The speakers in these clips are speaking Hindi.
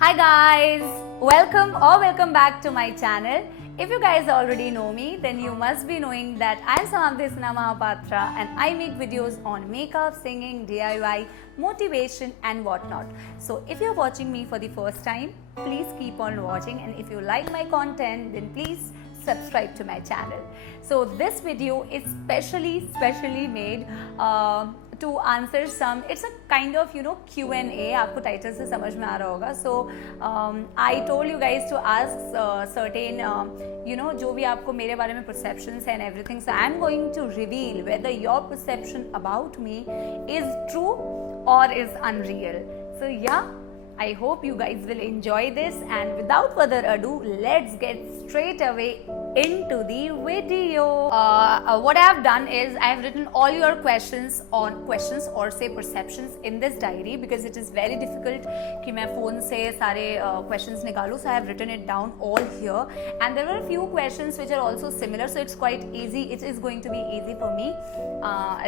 Hi guys, welcome back to my channel. If you guys already know me, then you must be knowing that I'm Samanthi Sinha Mahapatra and I make videos on makeup, singing, DIY, motivation and whatnot. So if you're watching me for the first time, please keep on watching, and if you like my content, then please subscribe to my channel. So this video is specially made to answer some, it's a kind of Q&A. आपको टाइटल से समझ में आ रहा होगा. So I told you guys to ask certain जो भी आपको मेरे बारे में perceptions and everything. So I'm going to reveal whether your perception about me is true or is unreal. So yeah, I hope you guys will enjoy this, and without further ado, let's get straight away into the video. What I have done is I have written all your questions or say perceptions in this diary, because it is very difficult कि मैं phone से सारे questions निकालूं. So I have written it down all here, and there were a few questions which are also similar, so it's quite easy. It is going to be easy for me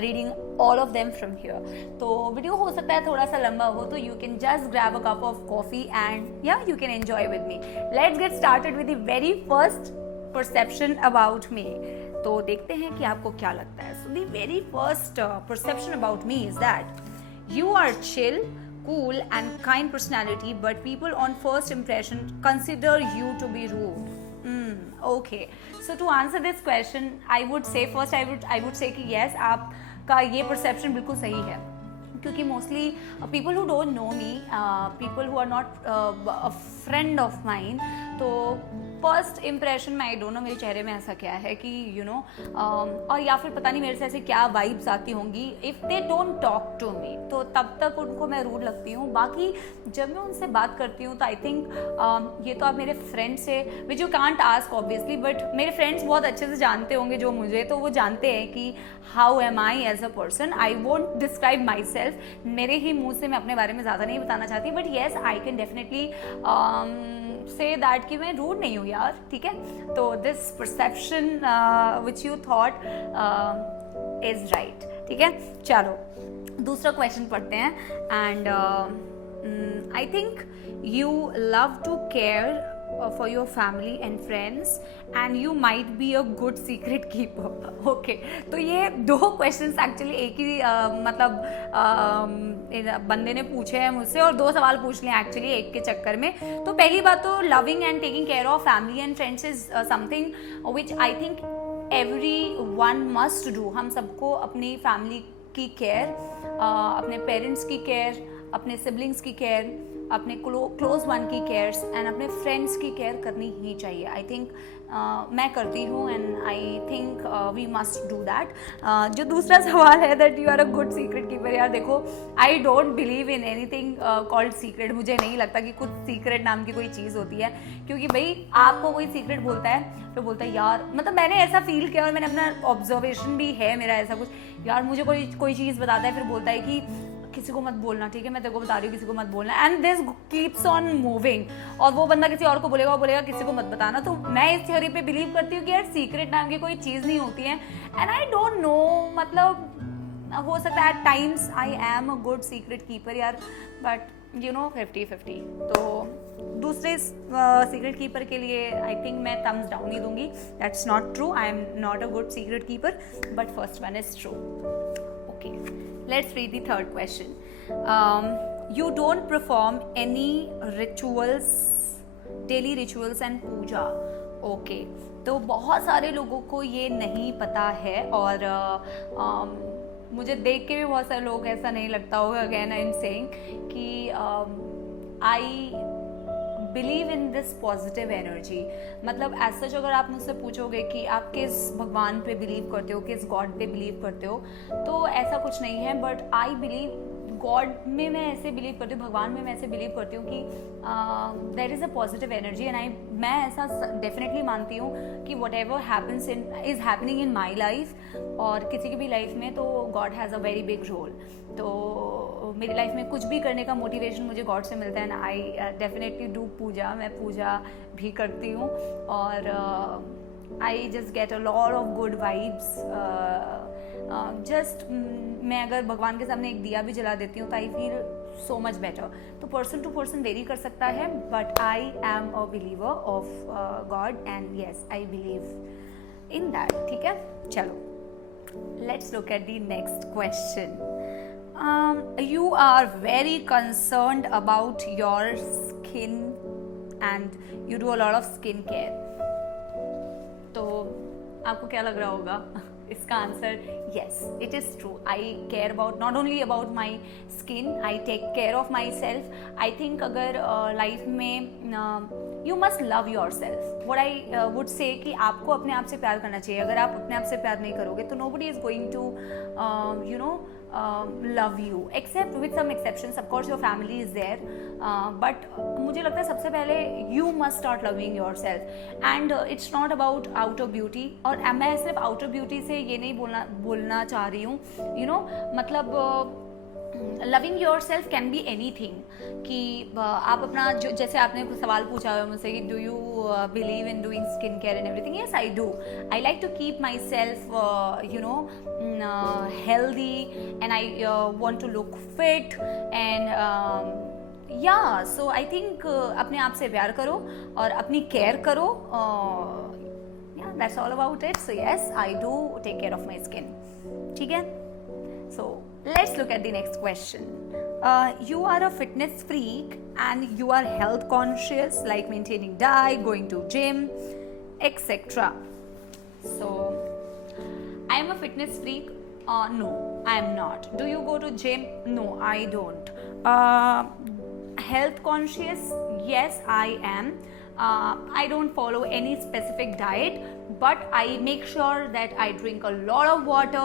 reading all of them from here. तो video हो सकता है थोड़ा सा लंबा हो, तो you can just grab a cup of coffee and yeah, you can enjoy with me. Let's get started with the very first perception about me. तो देखते हैं कि आपको क्या लगता है. So the very first perception about me is that you are chill, cool and kind personality, but people on first impression consider you to be rude. Okay. So to answer this question, I would say first I would say कि yes, आपका ये perception बिल्कुल सही है, क्योंकि mostly people who don't know me, people who are not a friend of mine, तो फर्स्ट इम्प्रेशन में आई डोंट नो मेरे चेहरे में ऐसा क्या है कि और या फिर पता नहीं मेरे से ऐसे क्या वाइब्स आती होंगी. If they don't talk to me, तो तब तक उनको मैं रूड लगती हूँ. बाकी जब मैं उनसे बात करती हूँ तो आई थिंक ये तो आप मेरे फ्रेंड से, which you can't ask obviously, but मेरे फ्रेंड्स बहुत अच्छे से जानते होंगे जो मुझे, तो वो जानते हैं कि how am I as a person. I won't describe myself, मेरे ही मुँह से मैं अपने बारे में ज़्यादा नहीं बताना चाहती, but yes I can definitely say that कि मैं रूड नहीं हूँ यार. ठीक है, तो this perception which you thought is right. ठीक है, चलो दूसरा क्वेश्चन पढ़ते हैं. And I think you love to care for your family and friends and you might be a good secret keeper. Okay, तो ये दो questions actually एक ही बंदे ने पूछे हैं मुझसे, और दो सवाल पूछ लिए actually एक के चक्कर में. तो पहली बात तो loving and taking care of family and friends is something which I think everyone must do. हम सबको अपनी family की care, अपने parents की care, अपने siblings की care, अपने क्लोज वन की केयर्स एंड अपने फ्रेंड्स की केयर करनी ही चाहिए. आई थिंक मैं करती हूँ and I think we must do that. जो दूसरा सवाल है that you are a good secret keeper, यार देखो I don't believe in anything called secret. मुझे नहीं लगता कि कुछ सीक्रेट नाम की कोई चीज़ होती है, क्योंकि भाई आपको कोई सीक्रेट बोलता है तो बोलता है यार, मतलब मैंने ऐसा फील किया और मैंने अपना ऑब्जर्वेशन भी है मेरा ऐसा कुछ, यार मुझे कोई चीज़ बताता है फिर बोलता है कि किसी को मत बोलना, ठीक है मैं तेरे को बता रही हूँ किसी को मत बोलना, and this keeps on moving. और वो बंदा किसी और को बोलेगा किसी को मत बताना. तो मैं इस थ्योरी पे बिलीव करती हूँ कि यार सीक्रेट नाम की कोई चीज़ नहीं होती है. एंड आई डोंट नो, मतलब हो सकता है at times I am a good secret keeper यार, बट 50-50. तो दूसरे सीक्रेट कीपर के लिए आई थिंक मैं थम्स डाउन ही दूंगी. That's not true, I am not a good secret keeper, but first one is true. Okay, let's read the third question. You don't perform any rituals, daily rituals and puja. Okay, तो बहुत सारे लोगों को ये नहीं पता है, और मुझे देख के भी बहुत सारे लोग ऐसा नहीं लगता होगा. अगेन आई एम सेइंग कि I believe in this positive energy. मतलब एज सच अगर आप मुझसे पूछोगे कि आप किस भगवान पे बिलीव करते हो, किस गॉड पे बिलीव करते हो, तो ऐसा कुछ नहीं है. बट आई बिलीव गॉड में मैं ऐसे बिलीव करती हूँ, भगवान में मैं ऐसे बिलीव करती हूँ कि there is a positive energy, and मैं ऐसा डेफिनेटली मानती हूँ कि whatever happens is happening in my life और किसी की भी लाइफ में, तो God has a very big role. तो मेरी लाइफ में कुछ भी करने का मोटिवेशन मुझे गॉड से मिलता है, एंड आई डेफिनेटली डू पूजा. मैं पूजा भी करती हूँ, और I just get a lot of good vibes. Just मैं अगर भगवान के सामने एक दिया भी जला देती हूँ तो I feel so much better. तो person to person vary कर सकता है, but I am a believer of God and yes, I believe in that. ठीक है, चलो, let's look at the next question. You are very concerned about your skin and you do a lot of skin care. तो आपको क्या लग रहा होगा इसका answer? yes, it is true. I care about not only about my skin, I take care of myself. I think अगर लाइफ में you must love yourself. What I would say कि आपको अपने आप से प्यार करना चाहिए. अगर आप अपने आप से प्यार नहीं करोगे तो nobody is going to love you, except with some exceptions. Of course your family is there, but मुझे लगता है सबसे पहले you must start loving yourself. And it's not about outer beauty. और मैं सिर्फ outer beauty से ये नहीं बोलना चाह रही हूँ, मतलब loving your self can be any thing. कि आप अपना जो, जैसे आपने सवाल पूछा हुआ मुझसे कि do you believe in doing skin care and everything. Yes, I do. I like to keep myself healthy and I want to look fit and yeah so I think अपने आप से प्यार करो और अपनी केयर करो. That's all about it. So yes, I do take care of my skin. ठीक है? So let's look at the next question. You are a fitness freak and you are health conscious, like maintaining diet, going to gym, etc. So I am a fitness freak. No, I am not. Do you go to gym? No, I don't. Health conscious? Yes, I am. I don't follow any specific diet, but I make sure that I drink a lot of water.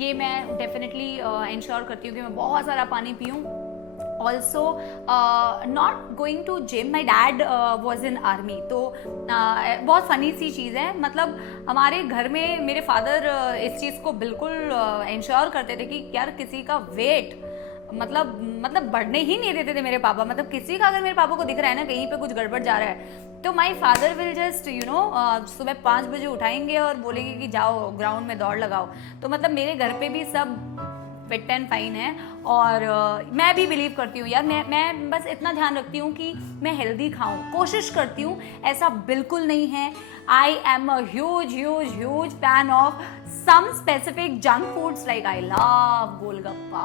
ये मैं definitely ensure करती हूँ कि मैं बहुत सारा पानी पीऊँ. Also, not going to gym. My dad was in army. तो बहुत funny सी चीज़ है. मतलब हमारे घर में मेरे father इस चीज़ को बिल्कुल ensure करते थे कि यार किसी का weight मतलब बढ़ने ही नहीं देते थे मेरे पापा. मतलब किसी का अगर मेरे पापा को दिख रहा है ना कहीं पे कुछ गड़बड़ जा रहा है तो माई फादर विल जस्ट सुबह 5 बजे उठाएंगे और बोलेंगे कि जाओ ग्राउंड में दौड़ लगाओ. तो मतलब मेरे घर पे भी सब फिट एंड फाइन है. और मैं भी बिलीव करती हूँ यार, मैं बस इतना ध्यान रखती हूँ कि मैं हेल्दी खाऊं, कोशिश करती हूँ. ऐसा बिल्कुल नहीं है. I am a huge fan of some specific junk foods. Like I love golgappa,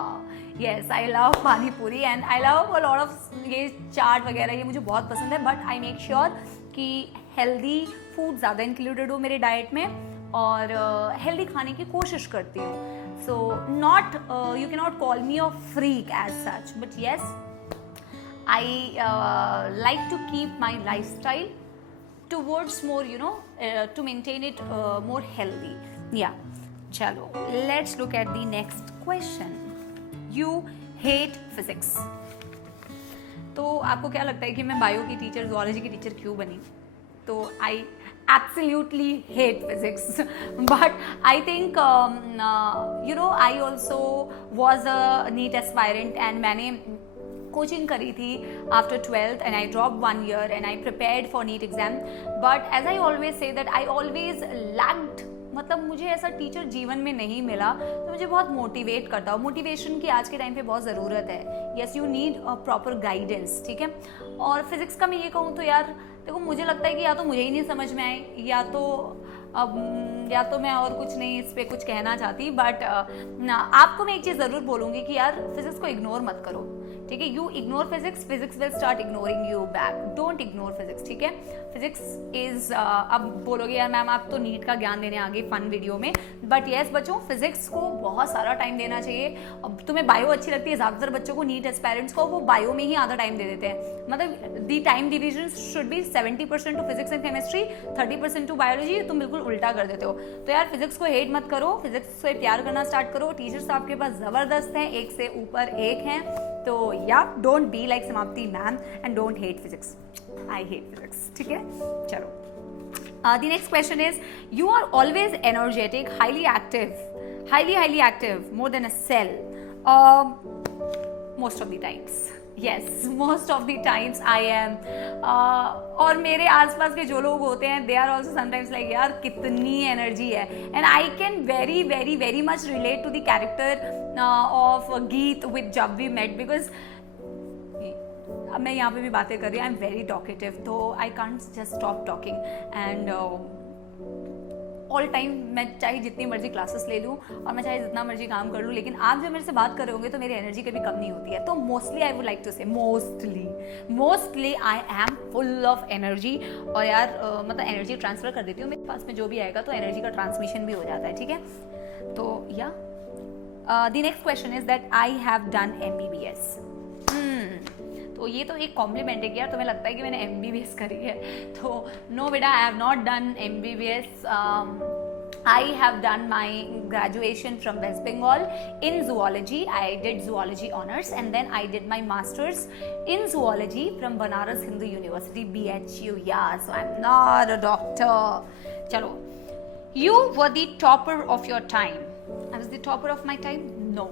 yes, I love पानी पूरी and I love a lot of ये चाट वगैरह, ये मुझे बहुत पसंद है. बट आई मेक श्योर कि हेल्दी फूड ज़्यादा इंक्लूडेड हो मेरे डाइट में और हेल्दी खाने की कोशिश करती हूँ. So not you can not call me a freak as such, but yes I like to keep my lifestyle towards more to maintain it more healthy. Yeah, chalo, let's look at the next question. You hate physics. तो आपको क्या लगता है कि मैं बायो की टीचर, ज़ुओलॉजी की टीचर क्यों बनी? तो आई absolutely hate physics. But I think I also was a NEET aspirant and मैंने कोचिंग करी थी after 12th and I dropped 1 year and I prepared for NEET exam. But as I always say that I always lacked, मतलब मुझे ऐसा टीचर जीवन में नहीं मिला तो मुझे बहुत मोटिवेट करता हो. मोटिवेशन की आज के टाइम पे बहुत ज़रूरत है. Yes, you need a proper guidance. ठीक है. और फिजिक्स का मैं ये कहूँ तो यार देखो, मुझे लगता है कि या तो मुझे ही नहीं समझ में आए या तो मैं और कुछ नहीं इस पर कुछ कहना चाहती. बट आपको मैं एक चीज़ ज़रूर बोलूँगी कि यार फिजिक्स को इग्नोर मत करो. ठीक है. You ignore physics, physics will start ignoring you back. Don't ignore physics. ठीक है. फिजिक्स इज अब बोलोगे यार मैम आप तो नीट का ज्ञान देने आगे फन वीडियो में. बट येस बच्चों, फिजिक्स को बहुत सारा टाइम देना चाहिए. अब तुम्हें बायो अच्छी लगती है, ज़्यादातर बच्चों को नीट एस्पायरेंट्स को वो बायो में ही आधा टाइम दे देते हैं. मतलब the time division should be 70% to physics and chemistry, 30% to biology. तुम बिल्कुल उल्टा कर देते हो. तो यार फिजिक्स को हेट मत करो, फिजिक्स से प्यार करना स्टार्ट करो. टीचर्स आपके पास ज़बरदस्त हैं, एक से ऊपर एक हैं. तो या डोंट बी लाइक समाप्ति ma'am and don't hate physics. I hate physics. ठीक है. चलो, the next question is, you are always energetic, highly active, more than a cell. Most of the times. Yes, most of the times I am. और मेरे आसपास के जो लोग होते हैं they are also sometimes like यार कितनी एनर्जी है. And I can very much relate to the character of Geet with जब we met, because अब मैं यहाँ पे भी बातें कर रही हूँ, आई एम वेरी टॉकेटिव, तो I can't just stop talking and all time मैं चाहे जितनी मर्जी क्लासेस ले लूँ और मैं चाहे जितना मर्जी काम कर लूँ, लेकिन आप जब मेरे से बात कर रहे होंगे तो मेरी एनर्जी कभी कम नहीं होती है। तो mostly I would like to say mostly I am full of energy. और यार मतलब एनर्जी ट्रांसफ़र कर देती हूँ, मेरे पास में जो भी आएगा तो एनर्जी का ट्रांसमिशन भी हो जाता है, ठीक है। तो या the next question is that I have done MBBS। तो ये तो एक कॉम्प्लीमेंट है कि यार तुम्हें लगता है कि मैंने MBBS करी है, तो नो बेटा, I have not done MBBS। I have done my graduation from West Bengal in zoology. I did zoology honors and then I did my masters in zoology from Banaras Hindu University, BHU. Yeah, so I'm not a doctor. Chalo. You were the topper of your time. I was the topper of my time? No.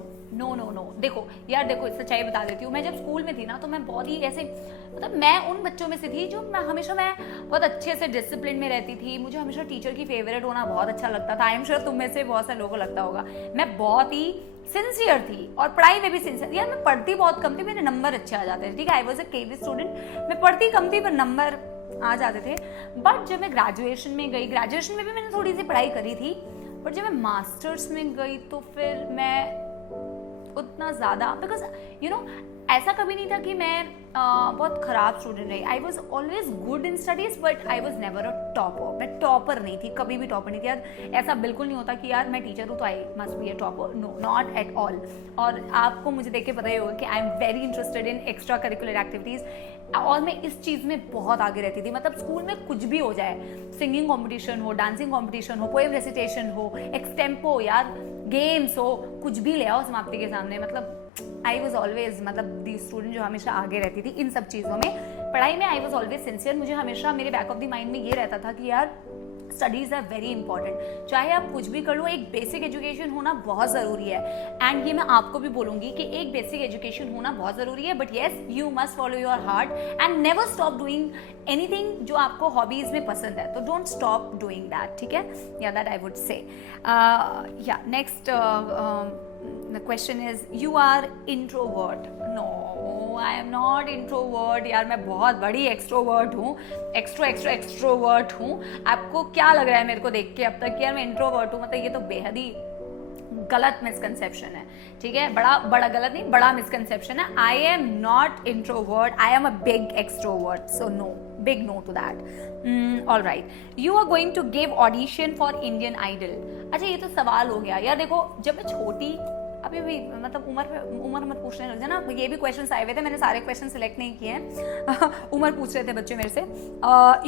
देखो यार, देखो सच्चाई बता देती हूँ, मैं जब स्कूल में थी ना तो मैं बहुत ही ऐसे, मतलब मैं उन बच्चों में से थी जो मैं बहुत अच्छे से डिसिप्लिन में रहती थी। मुझे हमेशा टीचर की फेवरेट होना बहुत अच्छा लगता था। आई एम श्योर तुम में से बहुत सारे लोगों को लगता होगा। मैं बहुत ही सिंसियर थी और पढ़ाई में भी सिंसियर। यार मैं पढ़ती बहुत कम थी, मेरे नंबर अच्छे आ जाते थे, ठीक है। I was a KV student, मैं पढ़ती कम थी पर नंबर आ जाते थे। बट जब मैं ग्रेजुएशन में गई, ग्रेजुएशन में भी मैंने थोड़ी सी पढ़ाई करी थी, बट जब मैं मास्टर्स में गई तो फिर मैं उतना ज़्यादा, बिकॉज यू नो ऐसा कभी नहीं था कि मैं बहुत ख़राब स्टूडेंट रही। I was always good in studies but I was never a topper. मैं टॉपर नहीं थी, कभी भी टॉपर नहीं थी यार। ऐसा बिल्कुल नहीं होता कि यार मैं टीचर हूँ तो I must be a topper, no, not at all. और आपको मुझे देख के पता ही होगा कि I am very interested in extracurricular activities और मैं इस चीज़ में बहुत आगे रहती थी। मतलब स्कूल में कुछ भी हो जाए, सिंगिंग कॉम्पिटिशन हो, डांसिंग कॉम्पिटिशन हो, पोएम रेसिटेशन हो, एक्सटेम्पो, यार गेम्स हो, कुछ भी ले आओ समाप्ति के सामने। मतलब आई वॉज ऑलवेज, मतलब दी स्टूडेंट जो हमेशा आगे रहती थी इन सब चीज़ों में। पढ़ाई में आई वॉज ऑलवेज सिंसियर। मुझे हमेशा मेरे बैक ऑफ द माइंड में ये रहता था कि यार स्टडीज़ आर वेरी इंपॉर्टेंट। चाहे आप कुछ भी कर लो, एक बेसिक एजुकेशन होना बहुत ज़रूरी है। एंड ये मैं आपको भी बोलूँगी कि एक बेसिक एजुकेशन होना बहुत ज़रूरी है, but yes, you must follow your heart and never stop doing anything जो आपको हॉबीज़ में पसंद है। तो डोंट स्टॉप डूइंग दैट, ठीक है। या दैट आई वुड से। या next the question is, you are introvert? No, I am not introvert यार, मैं बहुत बड़ी एक्सट्रोवर्ट हूँ, एक्सट्रोवर्ट हूँ। आपको क्या लग रहा है मेरे को देख के अब तक कि यार मैं इंट्रोवर्ट हूँ? मतलब ये तो बेहद ही गलत मिसकंसेप्शन है, ठीक है। बड़ा गलत नहीं, बड़ा मिसकंसेप्शन है। I am not introvert, I am a big extrovert, so no, big no to that. All right, you are going to give audition for Indian Idol. अच्छा, ये तो सवाल हो गया यार। देखो, जब मैं छोटी, अभी भी मतलब उम्र मत पूछने लग जाए ना, ये भी क्वेश्चन आए हुए थे, मैंने सारे क्वेश्चन सिलेक्ट नहीं किए हैं। उम्र पूछ रहे थे बच्चे मेरे से।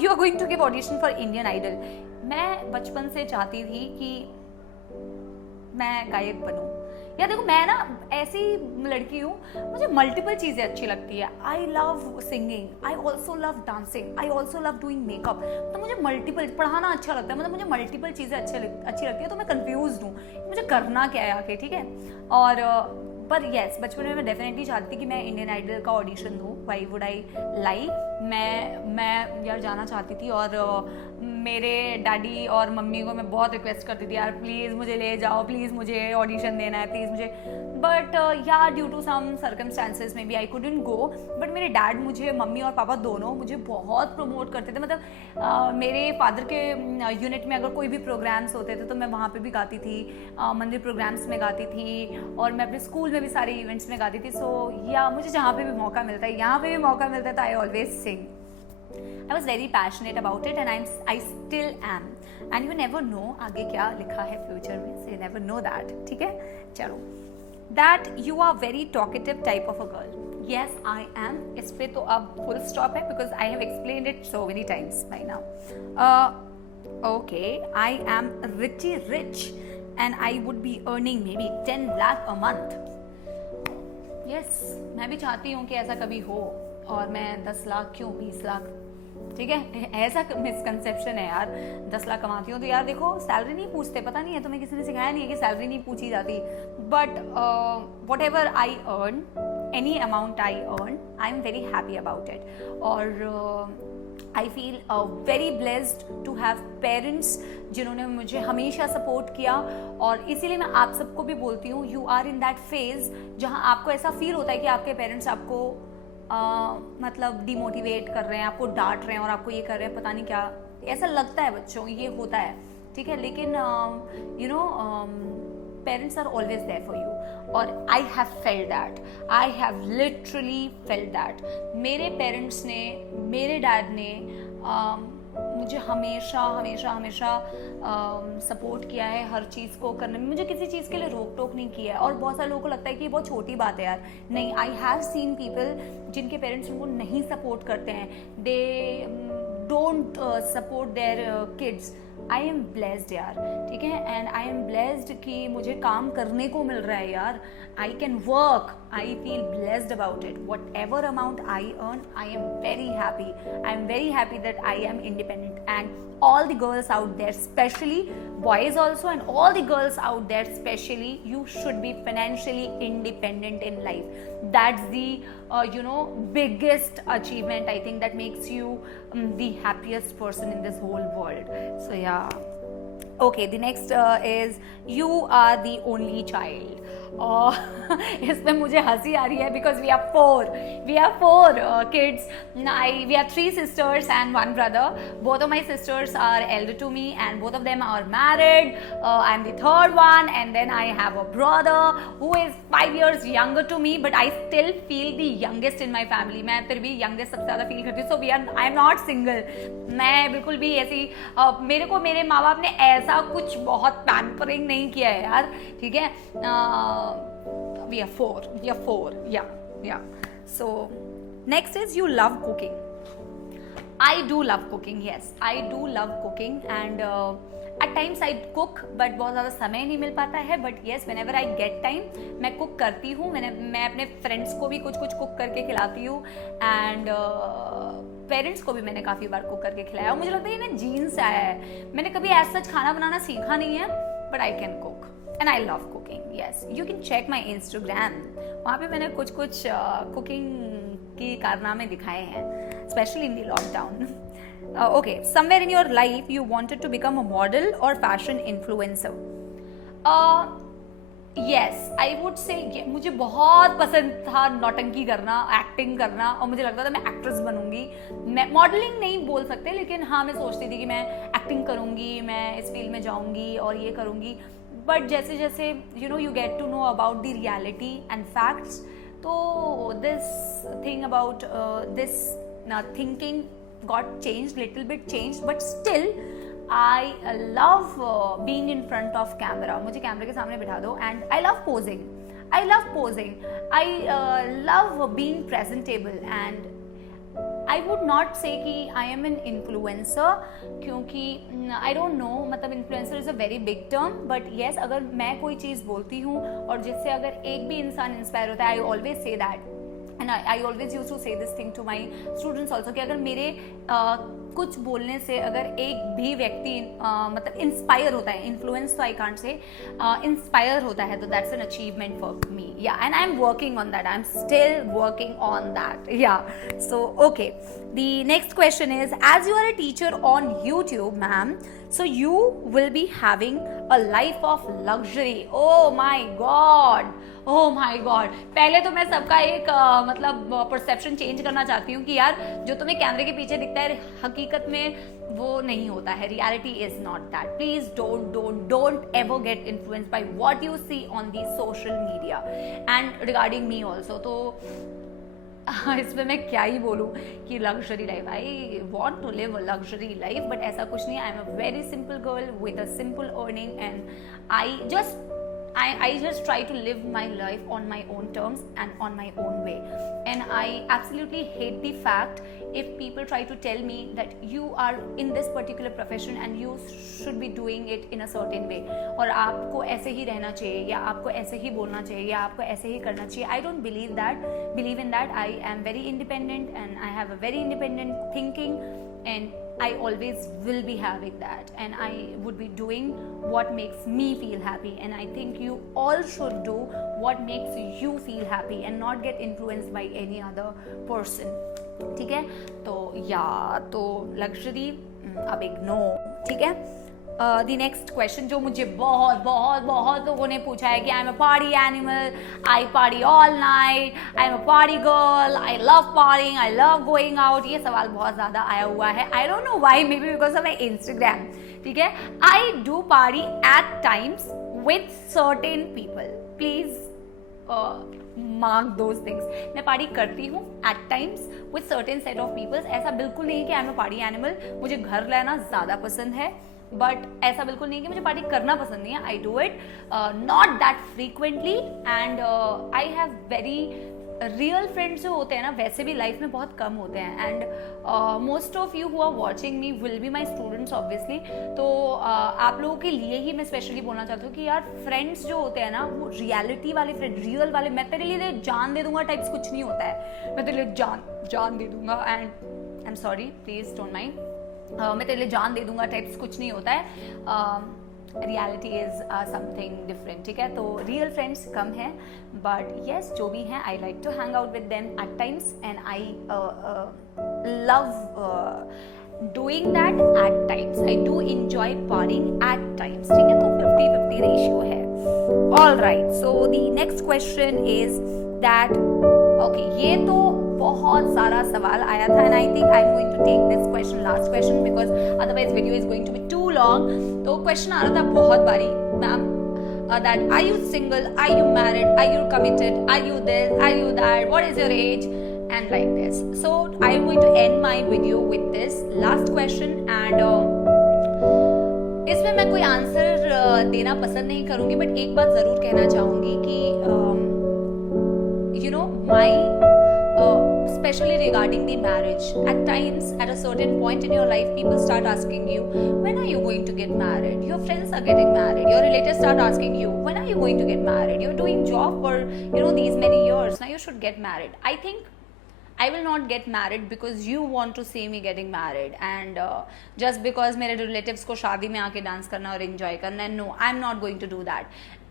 You are going to give audition for Indian Idol. मैं बचपन से चाहती थी कि मैं गायक बनूं। या देखो, मैं ना ऐसी लड़की हूँ, मुझे मल्टीपल चीज़ें अच्छी लगती है। I love singing, I also love dancing, I also love doing makeup. तो मुझे मल्टीपल, पढ़ाना अच्छा लगता है, मतलब मुझे मल्टीपल चीज़ें अच्छी लगती है। तो मैं कंफ्यूज हूँ मुझे करना क्या है आके, ठीक है। और पर येस, बचपन में मैं डेफिनेटली चाहती थी कि मैं इंडियन आइडल का ऑडिशन दूँ। व्हाई वुड आई लाई, मैं यार जाना चाहती थी। और मेरे डैडी और मम्मी को मैं बहुत रिक्वेस्ट करती थी, यार प्लीज़ मुझे ले जाओ, प्लीज़ मुझे ऑडिशन देना है, प्लीज़ मुझे। बट यार due to some circumstances maybe I couldn't go. But मेरे डैड मुझे, मम्मी और पापा दोनों मुझे बहुत प्रमोट करते थे। मतलब मेरे फादर के यूनिट में अगर कोई भी प्रोग्राम्स होते थे तो मैं वहाँ पे भी गाती थी, मंदिर प्रोग्राम्स में गाती थी, और मैं अपने स्कूल में भी सारे इवेंट्स में गाती थी। सो या मुझे जहाँ पे भी मौका मिलता है, यहाँ पे भी मौका मिलता है, तो I always sing. I was very passionate about it and I still am. And you never know आगे क्या लिखा है फ्यूचर में, so you never know that, ठीक है। चलो, that you are very talkative type of a girl. Yes, I am. इस पे तो अब full stop है because I have explained it so many times by now. Okay, I am rich and I would be earning maybe 10 lakh a month. Yes, मैं भी चाहती हूँ कि ऐसा कभी हो, और मैं 10 लाख क्यों 20 लाख, ठीक है। ऐसा मिसकंसेप्शन है यार, 10 लाख कमाती हूँ तो यार देखो, सैलरी नहीं पूछते, पता नहीं है तुम्हें किसी ने सिखाया नहीं है कि सैलरी नहीं पूछी जाती। But whatever I earn, any amount I earn, I am very happy about it. और I feel very blessed to have parents जिन्होंने मुझे हमेशा सपोर्ट किया। और इसीलिए मैं आप सबको भी बोलती हूँ, you are in that phase जहाँ आपको ऐसा फील होता है कि आपके पेरेंट्स आपको मतलब डिमोटिवेट कर रहे हैं, आपको डांट रहे हैं और आपको ये कर रहे हैं, पता नहीं क्या, ऐसा लगता है बच्चों, ये होता है, ठीक है, लेकिन you know parents are always there for you, और I have felt that, I have literally felt that. मेरे parents ने, मेरे dad ने मुझे हमेशा हमेशा हमेशा सपोर्ट किया है हर चीज़ को करने में, मुझे किसी चीज़ के लिए रोक टोक नहीं किया है। और बहुत सारे लोगों को लगता है कि ये बहुत छोटी बात है यार, नहीं, आई हैव सीन पीपल जिनके पेरेंट्स उनको नहीं सपोर्ट करते हैं, they don't support their kids. I am blessed यार, ठीक है, एंड आई एम ब्लेस्ड कि मुझे काम करने को मिल रहा है यार, I can work, I feel blessed about it, what ever amount I earn, I am very happy, I am very happy that I am independent. And all the girls out there, especially boys also, and all the girls out there especially, you should be financially independent in life. That's the biggest achievement, I think, that makes you the happiest person in this whole world. So yeah, okay, the next is you are the only child. इसमें मुझे हंसी आ रही है because we are four kids. We have 3 sisters and 1 brother. Both of my sisters are elder to me and both of them are married. I'm the third one, and then I have a brother who is 5 years younger to me, but I still feel the youngest in my family. मैं फिर भी youngest सबसे ज़्यादा feel करती हूँ. So I am not single. मैं बिल्कुल भी ऐसी मेरे को मेरे माँ बाप ने ऐसा कुछ बहुत पैम्परिंग नहीं किया है यार, ठीक है. We are four, yeah. So next is you love cooking. I do love cooking, yes, I do love cooking, and at times I cook, but बहुत ज़्यादा समय नहीं मिल पाता है, but yes, whenever I get time मैं कुक करती हूँ. मैं अपने फ्रेंड्स को भी कुछ कुक करके खिलाती हूँ, एंड पेरेंट्स को भी मैंने काफ़ी बार कुक करके खिलाया, और मुझे लगता है ये ना जीन से आया है. मैंने कभी ऐसा सच खाना बनाना सीखा नहीं है, but I can cook and I love cooking. Yes, you can check my Instagram. वहाँ पे मैंने कुछ कुकिंग की कारनामे दिखाए हैं, especially in the lockdown. Okay, somewhere in your life you wanted to become a model or fashion influencer. Yes, I would say मुझे बहुत पसंद था नौटंकी करना, एक्टिंग करना, और मुझे लगता था मैं एक्ट्रेस बनूंगी. मैं मॉडलिंग नहीं बोल सकते, लेकिन हाँ, मैं सोचती थी कि मैं एक्टिंग करूंगी, मैं इस फील्ड में जाऊंगी और ये करूंगी. बट जैसे जैसे you get to know about the reality and facts, तो this thing about this thinking got changed, little bit changed, but still I love being in front of camera. मुझे कैमरे के सामने बिठा दो, and I love posing. I love being presentable, and I would not say कि I am an influencer, क्योंकि I don't know, मतलब influencer is a very big term, but yes, अगर मैं कोई चीज़ बोलती हूँ और जिससे अगर एक भी इंसान इंस्पायर होता है, I always say that, and I always used to say this thing to my students also, कि अगर मेरे कुछ बोलने से अगर एक भी व्यक्ति मतलब इंस्पायर होता है, इन्फ्लुएंस तो आई कांट से, इंस्पायर होता है, तो that's an achievement for me. Yeah, and I am working on that, I am still working on that. Yeah, so okay, the next question is, as you are a teacher on YouTube, ma'am, so you will be having a life of luxury. Oh my god, पहले तो मैं सबका एक मतलब परसेप्शन चेंज करना चाहती हूँ कि यार जो तुम्हें कैमरे के पीछे दिखता है हकीकत में वो नहीं होता है. Reality is not that. Please don't ever get influenced by what you see on the social media, and regarding me also. तो इसमें मैं क्या ही बोलूँ कि luxury life, I want to live a luxury life, but ऐसा कुछ नहीं. I am a very simple girl with a simple earning, and I just try to live my life on my own terms and on my own way. And I absolutely hate the fact if people try to tell me that you are in this particular profession and you should be doing it in a certain way, और आपको ऐसे ही रहना चाहिए, या आपको ऐसे ही बोलना चाहिए, या आपको ऐसे ही करना चाहिए. I don't believe in that. I am very independent and I have a very independent thinking, and I always will be having that, and I would be doing what makes me feel happy, and I think you all should do what makes you feel happy and not get influenced by any other person. ठीक है, तो या तो लग्जरी अब इग्नोर, ठीक है. द नेक्स्ट क्वेश्चन जो मुझे बहुत बहुत बहुत लोगों ने पूछा है कि I am a party animal, I party all night, I am a party girl, I love partying, I love going out, ये सवाल बहुत ज़्यादा आया हुआ है. I don't know why, maybe because of my Instagram. ठीक है, I do party at times with certain people. Please mark those things. मैं पार्टी करती हूँ at times with certain set of peoples. ऐसा बिल्कुल नहीं है कि I am a party animal. मुझे घर रहना ज़्यादा पसंद है, बट ऐसा बिल्कुल नहीं है कि मुझे पार्टी करना पसंद नहीं है. I do it not that frequently and I have very real friends जो होते हैं ना, वैसे भी लाइफ में बहुत कम होते हैं. And most of you who are watching me will be my students obviously. तो आप लोगों के लिए ही मैं स्पेशली बोलना चाहती हूँ कि यार फ्रेंड्स जो होते हैं ना, वो रियलिटी वाले फ्रेंड, रियल वाले, मैं तेरे लिए जान दे दूंगा टाइप्स कुछ नहीं होता है. मैं तेरे लिए जान दे दूंगा and I am sorry, please don't mind. मैं तेरे लिए जान दे दूंगा टाइप्स कुछ नहीं होता है. Reality is something different. ठीक है, तो रियल फ्रेंड्स कम हैं, बट येस जो भी हैं I like to hang out with them at times and I love doing that at times. I do enjoy partying at times. ठीक है, तो 50-50 रेशियो है. All right, so the next question is that, okay, ये तो बहुत सारा सवाल आया था and I think I am going to take this question last question because otherwise video is going to be too long. तो क्वेश्चन आ रहा था बहुत बारी, ma'am, that are you single, are you married, are you committed, are you this, are you that, what is your age and like this. So I am going to end my video with this last question एंड इसमें मैं कोई आंसर देना पसंद नहीं करूंगी, बट एक बात जरूर कहना चाहूंगी कि you know my especially regarding the marriage, at times at a certain point in your life people start asking you, when are you going to get married? Your friends are getting married, your relatives start asking you, when are you going to get married? You're doing job for these many years, now you should get married. I think I will not get married because you want to see me getting married and just because मेरे relatives को शादी में आके डांस करना और enjoy करना है. No, I'm not going to do that.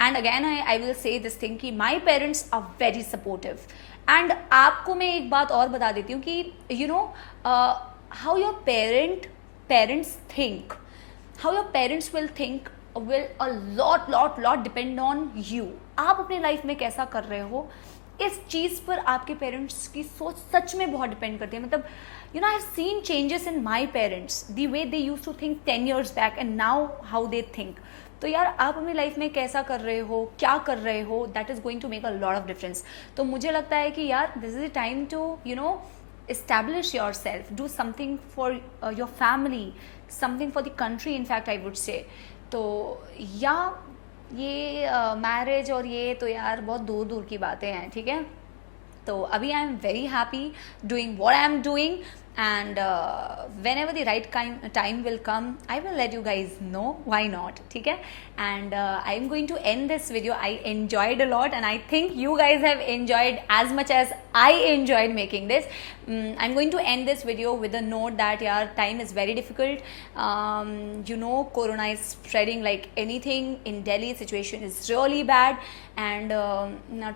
And again I will say this thing कि my parents are very supportive. And आपको मैं एक बात और बता देती हूँ कि how your parents think, how your parents will think will a lot depend on you. आप अपनी लाइफ में कैसा कर रहे हो, इस चीज़ पर आपके पेरेंट्स की सोच सच में बहुत डिपेंड करती है. मतलब I have seen changes in my parents, the way they use to think 10 years back and now how they think. तो यार आप अपनी लाइफ में कैसा कर रहे हो, क्या कर रहे हो, that is going to make a lot of difference. तो मुझे लगता है कि यार this is the time to establish yourself, do something for your family, something for the country, in fact I would say. तो या ये मैरिज और ये तो यार बहुत दूर दूर की बातें हैं. ठीक है, तो अभी आई am very happy doing what I am doing and whenever the right time will come I will let you guys know, why not. ठीक है, and I am going to end this video. I enjoyed a lot and I think you guys have enjoyed as much as I enjoyed making this. I'm going to end this video with a note that yeah, time is very difficult. Corona is spreading like anything in Delhi. Situation is really bad and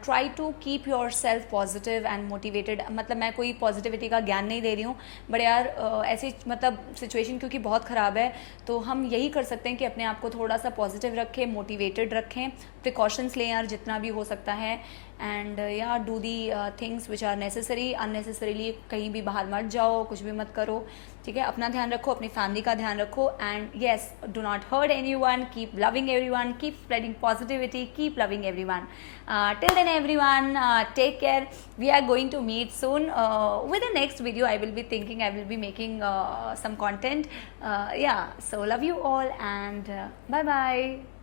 try to keep yourself positive and motivated. मतलब मैं कोई पॉजिटिविटी का ज्ञान नहीं दे रही हूँ, बट यार ऐसी मतलब सिचुएशन क्योंकि बहुत ख़राब है, तो हम यही कर सकते हैं कि अपने आप को थोड़ा सा पॉजिटिव रखें, मोटिवेटेड रखें, प्रिकॉशंस लें यार जितना भी हो सकता है. And yeah do the things which are necessary. Unnecessarily कहीं भी बाहर मत जाओ, कुछ भी मत करो. ठीक है, अपना ध्यान रखो, अपनी फैमिली का ध्यान रखो and yes, do not hurt anyone, keep loving everyone, keep spreading positivity, keep loving everyone. Till then everyone, take care. We are going to meet soon with the next video. I will be making some content. Yeah, so love you all and bye bye.